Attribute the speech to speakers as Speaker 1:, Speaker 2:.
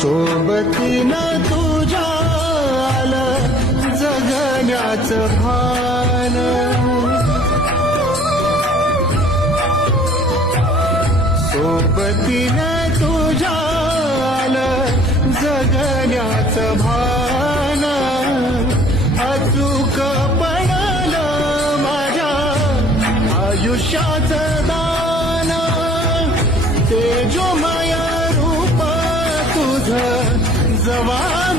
Speaker 1: सोबतीनं तुझ्या आलं जगण्याचं भान. सोबतीनं तुझ्या आलं जगण्याचं भान. अचूक पडलं माझ्या आयुष्याचं दान तेजोमय जवा